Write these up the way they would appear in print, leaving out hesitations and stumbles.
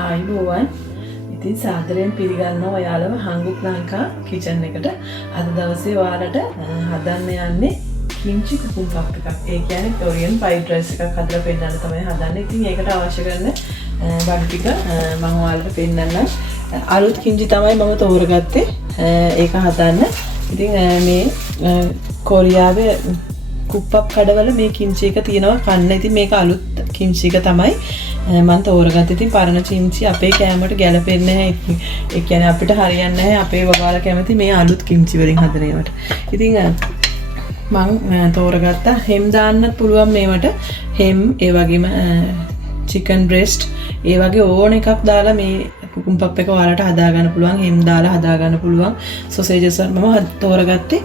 ආයුබෝවන්. ඉතින් සාදරයෙන් පිළිගන්නවා ඔයාලව හංගුක් ලංකා කිචන් එකට. අද දවසේ ඔයාලට හදන්න යන්නේ කිම්චි කුකුම්පප් එකක්. ඒ කියන්නේ කොරියන් ෆ්‍රයිඩ් රයිස් එකක් හදලා පෙන්නන්න තමයි හදන්නේ. ඉතින් ඒකට අවශ්‍ය කරන බඩු ටික මම ඔයාලට පෙන්නන්නම්. අලුත් කිම්චි තමයි මම තෝරගත්තේ. ඒක හදන්න. ඉතින් මේ කොරියාවේ කුප්පප් කඩවල මේ කිම්චි එක තියෙනවා කන්න. ඉතින් මේක අලුත් කිම්චි එක තමයි මම තෝරගත්තේ. ඉතින් පරණ කිම්චි අපේ කෑමට ගැලපෙන්නේ නැහැ. ඒ කියන්නේ අපිට හරියන්නේ නැහැ. අපේ වගාලා කැමති මේ අලුත් කිම්චි වලින් හදන ඒවාට. ඉතින් මම තෝරගත්තා හෙම් දාන්නත් පුළුවන් මේවට. හෙම් ඒ වගේම චිකන් බ්‍රෙස්ට් ඒ වගේ ඕන එකක් දාලා මේ කුකුම්පප් එක ඔයාලට හදා ගන්න පුළුවන්. හෙම් දාලා හදා ගන්න පුළුවන්. සොසේජස් මම තෝරගත්තේ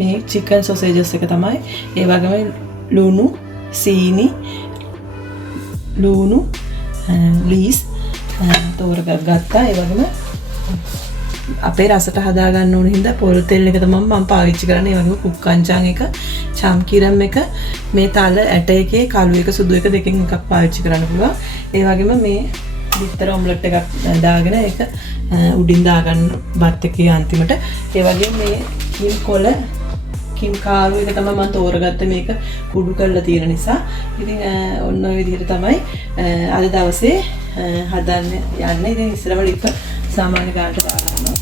මේ චිකන් සොසේජස් එක තමයි. ඒ වගේම ලුණු, සීනි, ලුණු, ලීස් තෝරගත්තා. ඒ වගේම අපේ රසට හදා ගන්න ඕන හින්දා පොල් තෙල් එක තමයි මම පාවිච්චි කරන්නේ. ඒ වගේම කුක්කංචාන් එක, චම්කිරම් එක, මේ තල ඇට එකේ කළු එක සුදු එක දෙකෙන් එකක් පාවිච්චි කරන්න පුළුවන්. ඒ වගේම මේ බිත්තර ඔම්ලට් එකක් දාගෙන ඒක උඩින් දාගන්න බත් එකේ අන්තිමට. ඒ වගේම මේ කිම් කොළ කිම් කාරු එක තමයි මම තෝරගත්තේ මේක කුඩු කරලා තියෙන නිසා. ඉතින් ඔන්න ඔය විදිහට තමයි අද දවසේ හදන්න යන්නේ. ඉතින් ඉස්සරම ලිප සාමාන්‍ය ගානට දාගන්නවා.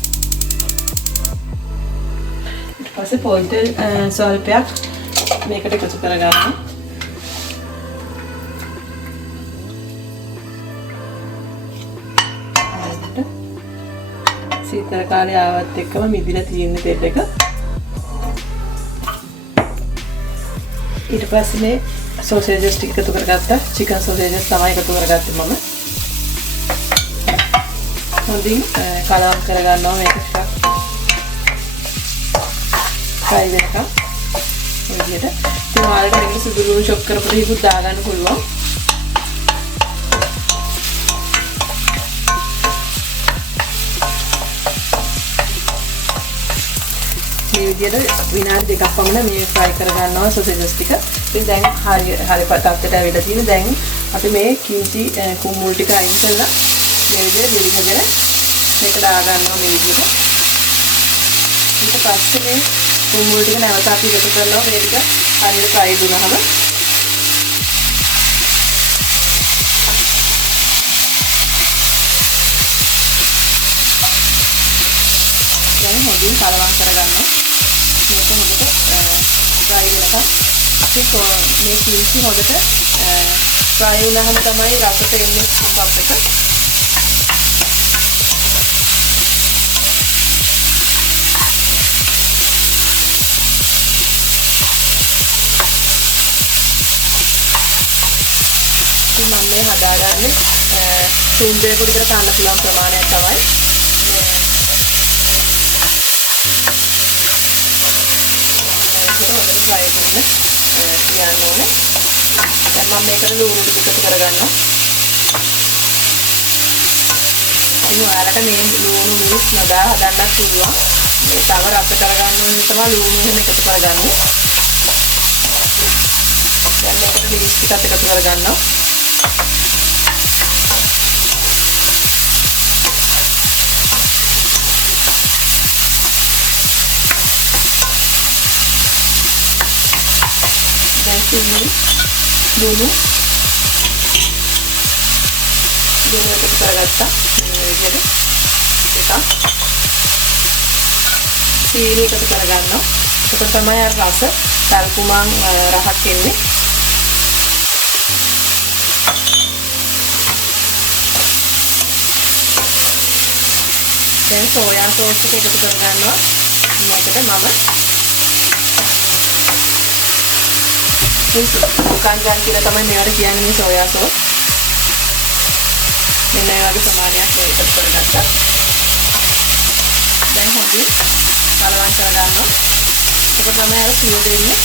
ඊට පස්සේ පොල් තෙල් ස්වල්පයක් මේකට එකතු කරගන්නවා. සීතල කාලේ ආවත් එක්කම මිදිලා තියෙන තෙල් එක. ඊට පස්සේ මේ සෝසේජස් ටික එකතු කරගත්තා. චිකන් සෝසේජස් තමයි එකතු කරගත්තේ මම. හොඳින් කලවම් කරගන්නවා මේක ටිකක්. ෆ්‍රයි වෙනකම් මේ විදිහට. ඉතින් ඔයාලට මේක සුදු ලුණු චොප් කරපු ටිකකුත් දාගන්න පුළුවන්. මේ විදිහට විනාඩි දෙකක් පමණ මේ ෆ්‍රයි කරගන්නවා සොසේජස් ටික. ඉතින් දැන් හරි පට්ටට ඇවිල්ලා තියෙන. දැන් අපි මේ කිම්චි කුම්මුල් ටික අයින් කරලා මේ විදිහට දිලිහගෙන මේක දාගන්නවා මේ විදිහට. ඊට පස්සේ මේ කුම්මුල් ටික නැවත අපි එකතු කරනවා. මේ ටික හරියට ෆ්‍රයි වුණාම දැන් හොඳින් කලවම් කරගන්නවා. මේක හොඳට ෆ්‍රයි වෙනකම් මේ කිම්චි හොඳට ෆ්‍රයි වුණාම තමයි රසට එන්නේ කුප්පප් එක. ඉතින් මම මේ හදාගන්නේ තුන්දෙනෙකුට විතර කන්න පුළුවන් ප්‍රමාණයක් තමයි. හොඳට ෆ්‍රයි කරන්න යන්න ඕනේ. දැන් මම මේකට ලුණු ටික එකතු කරගන්නවා. ඉතින් ඔයාලට මේ ලුණු මිරිස් නගා හදන්නත් පුළුවන්. මේ තව රස කරගන්න ඕනේ තමයි ලුණු එහෙම එකතු කරගන්නේ. දැන් මේකට මිරිස් ටිකත් එකතු කරගන්නවා. ලුණු එකතු කරගත්තා. මේ විදිහට එකක් සීනි එකතු කරගන්නවා. ඒක තමයි අර රස සල්කුමන් රහක් එන්නේ. දැන් සෝයා සෝස් එක එකතු කරගන්නවා. මේකට කුක්කංජාන් කියලා තමයි මේවට කියන්නේ මේ සෝයා සෝස්. මෙන්න ඒ වගේ ප්‍රමාණයක් එකතු කරගත්තා. දැන් හොඳින් කලවම් කරගන්නවා. ඒක තමයි අර සීන් දෙන්නේ.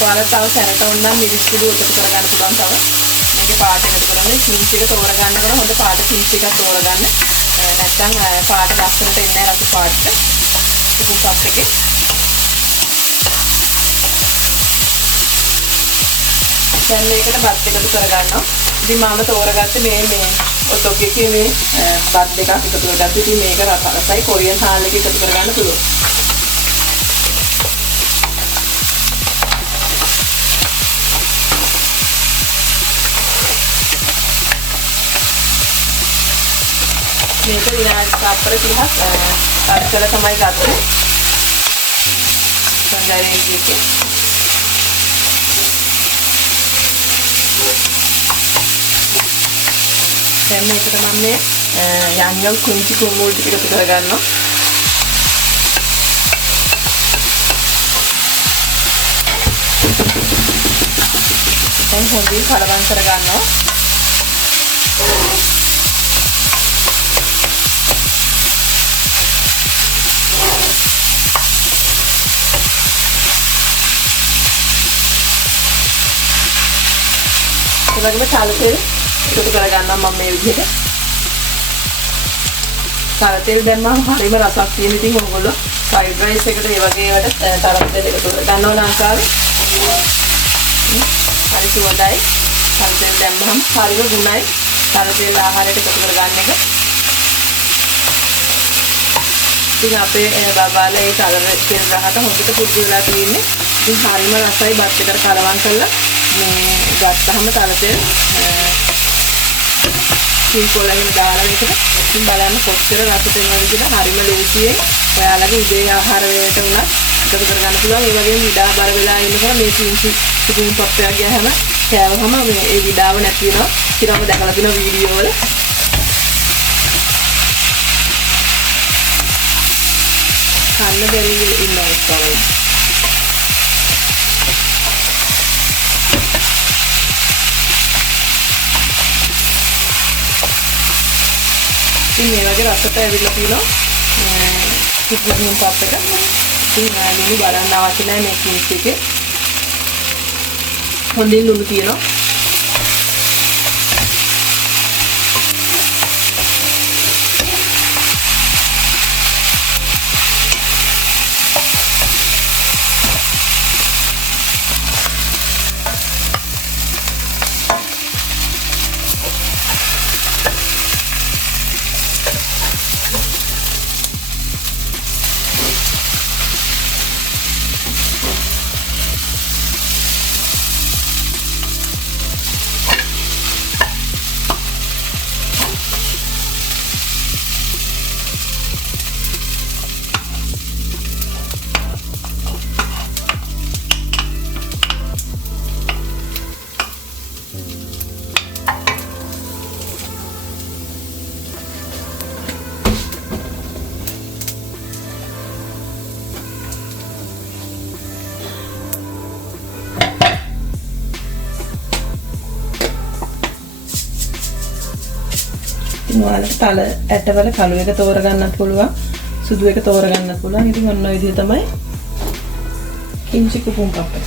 ඔයාලට තව සැරට ඕන නම් මිරිස් කුඩු එකතු කරගන්න පුළුවන්. තව මේකේ පාට එකතු කරගන්න. කිම්චි එක තෝරගන්නකොට හොඳ පාට කිම්චි එකක් තෝරගන්න. නැත්නම් පාට ලස්සනට එන්නේ නැහැ රතු පාටට. කුකුම් පප් එකේ දැන් මේකට බත් එකතු කරගන්නවා. ඉතින් මම තෝරගත්තේ මේ ඔතොක්කේ මේ බත් දෙකක් එකතු කරගත්තා. ඉතින් මේක රසයි කොරියන් හාල් එකේ එකතු කරගන්න පුළුවන්. මේක විනාඩි 4 30ක් කට් කරලා තමයි ගත්තේ. සංගායනේ එකේ දැන් මේකට මම මේ යන්යම් කුංචි කුමුල් ටික එකතු කරගන්නවා. දැන් හොඳින් කලවම් කරගන්නවා. ඒ වගේම තල තෙල් එකතු කරගන්නවා මම මේ විදිහට. තල තෙල් දැම්මම හරිම රසක් තියෙන. ඉතින් ඔයගොල්ලෝ ෆ්‍රයිඩ් රයිස් එකට ඒ වගේ ඒවාට තල තෙල් එකතු කරගන්නවා ලංකාවේ. හරි සුවඳයි. තල තෙල් දැම්මම හරිම ගුණයි. තල තෙල් ආහාරයට එකතු කරගන්න එක. ඉතින් අපේ බබාලා ඒ තල තෙල් රහට හොඳට පුරුදු වෙලා තියෙන්නේ. ඉතින් හරිම රසයි. බත් එකට කලවම් කරලා මේ ගත්තහම තල තෙල් සිම්පල් එකෙන් දාලා මේකට ඉතින් බලන්න කොච්චර රස තෙමනද කියලා. හරිම ලේසියෙන් ඔයාලගේ උදේ ආහාර වේලට උනත් එකතු කරගන්න පුළුවන්. ඒ වගේම විඩා බර වෙලා ඉන්නකොට මේ කුකුම් පප් එක ගියාම කෑවහම මේ ඒ විඩාව නැති වෙනවා කියලා මම දැකලා තියෙන වීඩියෝ වල. කන්න බැරි ඉන්නවා ඉස්සරහ. මේ වගේ රසට ඇවිල්ලා තියෙනවා කුකුම් පප් එක. ඉතින් ලුණු බලන්න අවශ්‍ය නැහැ මේ කිම්චි එකේ. හොඳින් ලුණු තියෙනවා. ඔයාලට තල ඇටවල කළු එක තෝරගන්නත් පුළුවන්, සුදු එක තෝරගන්නත් පුළුවන්. ඉතින් ඔන්න ඔය විදිහ තමයි කිම්චි කුකුම් පප් එක.